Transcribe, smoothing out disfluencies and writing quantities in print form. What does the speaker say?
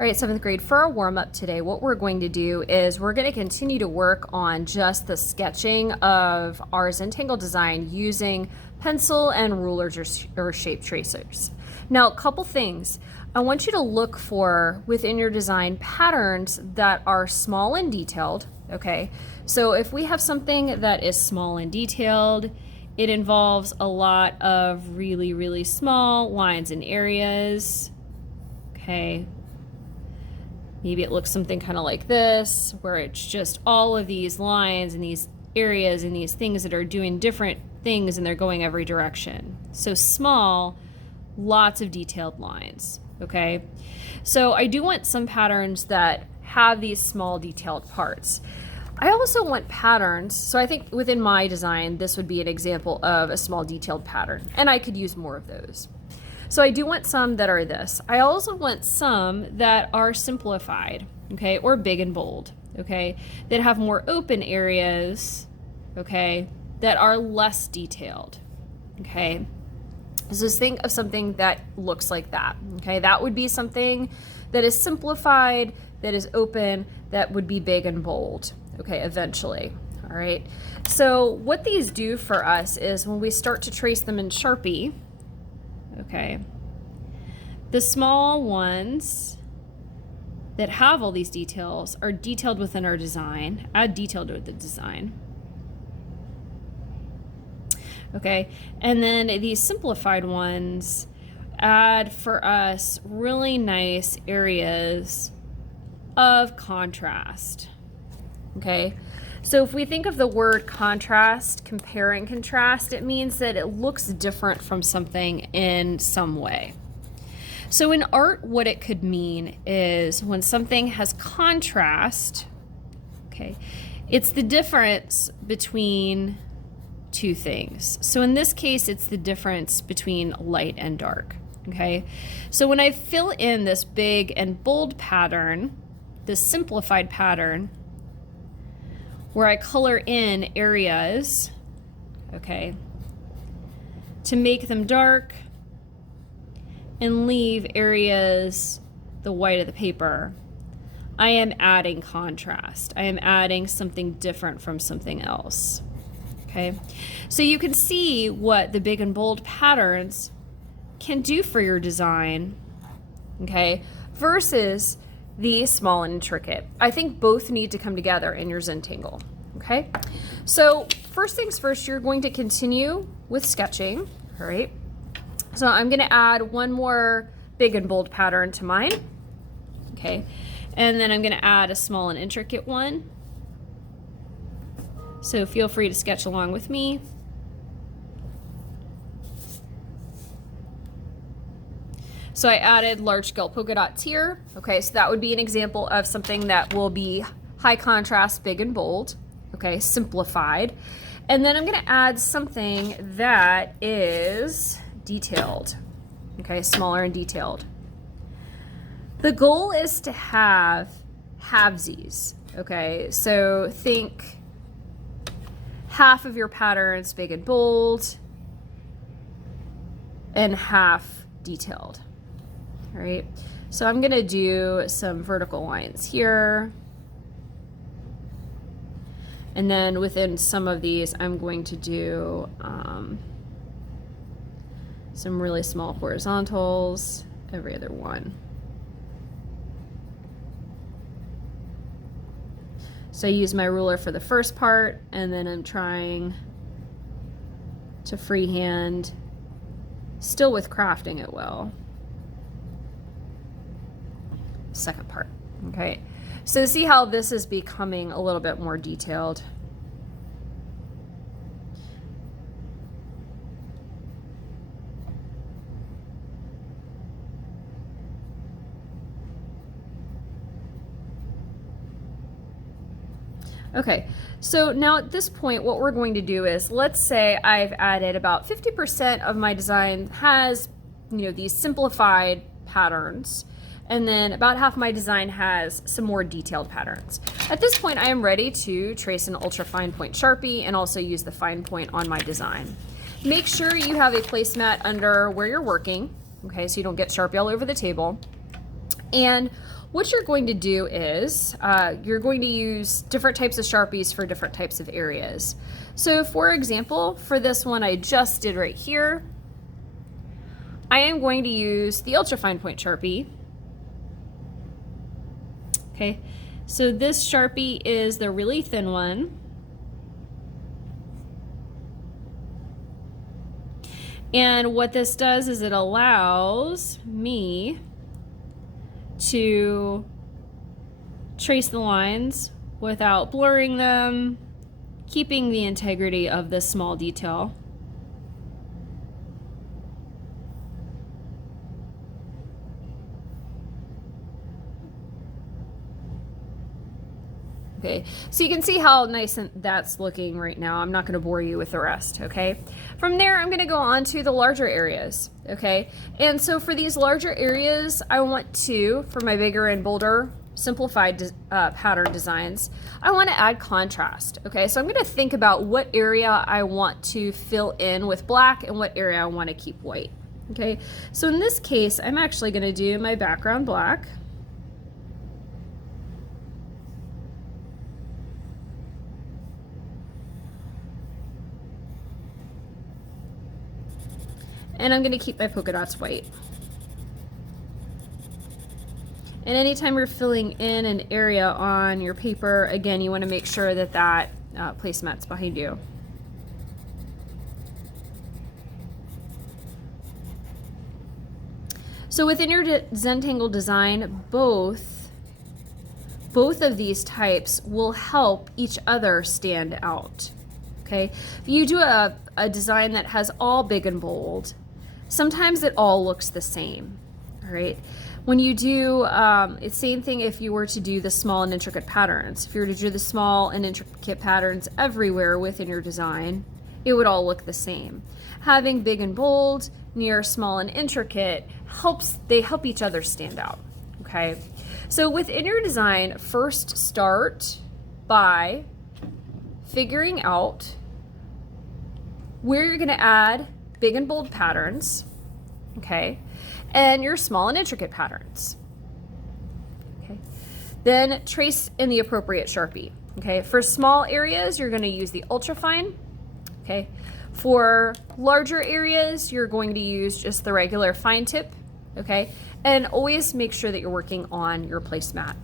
All right, 7th grade, for our warm-up today, what we're going to do is we're going to continue to work on just the sketching of our Zentangle design using pencil and rulers or shape tracers. Now, a couple things. I want you to look for within your design patterns that are small and detailed, okay? So if we have something that is small and detailed, it involves a lot of really, really small lines and areas, okay? Maybe it looks something kind of like this, where it's just all of these lines and these areas and these things that are doing different things and they're going every direction. So small, lots of detailed lines, okay? So I do want some patterns that have these small detailed parts. I also want patterns, so I think within my design, this would be an example of a small detailed pattern, and I could use more of those. So I do want some that are this. I also want some that are simplified, okay, or big and bold, okay, that have more open areas, okay, that are less detailed, okay. So just think of something that looks like that, okay. That would be something that is simplified, that is open, that would be big and bold, okay, eventually, all right. So what these do for us is when we start to trace them in Sharpie, okay, the small ones that have all these details are detailed within our design, add detail to the design. Okay, and then these simplified ones add for us really nice areas of contrast. Okay, so if we think of the word contrast, compare and contrast, it means that it looks different from something in some way. So in art, what it could mean is when something has contrast, okay, it's the difference between two things. So in this case, it's the difference between light and dark, okay? So when I fill in this big and bold pattern, this simplified pattern, where I color in areas, okay, to make them dark and leave areas the white of the paper, I am adding contrast. I am adding something different from something else, okay? So you can see what the big and bold patterns can do for your design, okay, versus the small and intricate. I think both need to come together in your Zentangle, okay? So first things first, you're going to continue with sketching, all right? So I'm gonna add one more big and bold pattern to mine, okay? And then I'm gonna add a small and intricate one. So feel free to sketch along with me. So I added large scale polka dots here. Okay, so that would be an example of something that will be high contrast, big and bold, okay, simplified. And then I'm gonna add something that is detailed, okay, smaller and detailed. The goal is to have halvesies, okay? So think half of your patterns big and bold and half detailed. All right, so I'm gonna do some vertical lines here. And then within some of these, I'm going to do some really small horizontals, every other one. So I use my ruler for the first part, and then I'm trying to freehand, still with crafting it well. Second part, okay? So see how this is becoming a little bit more detailed. Okay, so now at this point, what we're going to do is, let's say I've added about 50% of my design has, you know, these simplified patterns, and then about half my design has some more detailed patterns. At this point, I am ready to trace an ultra fine point Sharpie and also use the fine point on my design. Make sure you have a placemat under where you're working, okay, so you don't get Sharpie all over the table. And what you're going to do is you're going to use different types of Sharpies for different types of areas. So for example, for this one I just did right here, I am going to use the Ultra Fine Point Sharpie. Okay, so this Sharpie is the really thin one. And what this does is it allows me to trace the lines without blurring them, keeping the integrity of this small detail. Okay, so you can see how nice that's looking right now. I'm not going to bore you with the rest, okay? From there, I'm going to go on to the larger areas, okay? And so for these larger areas, I want to, for my bigger and bolder simplified pattern designs, I want to add contrast, okay? So I'm going to think about what area I want to fill in with black and what area I want to keep white, okay? So in this case, I'm actually going to do my background black. And I'm going to keep my polka dots white. And anytime you're filling in an area on your paper, again, you want to make sure that that placemat's behind you. So within your Zentangle design, both of these types will help each other stand out. Okay, if you do a design that has all big and bold, sometimes it all looks the same, all right? When you do, it's same thing if you were to do the small and intricate patterns. If you were to do the small and intricate patterns everywhere within your design, it would all look the same. Having big and bold near small and intricate they help each other stand out, okay? So within your design, first start by figuring out where you're going to add big and bold patterns, okay, and your small and intricate patterns. Okay, then trace in the appropriate Sharpie. Okay, for small areas, you're going to use the Ultra Fine. Okay, for larger areas, you're going to use just the regular fine tip. Okay, and always make sure that you're working on your placemat.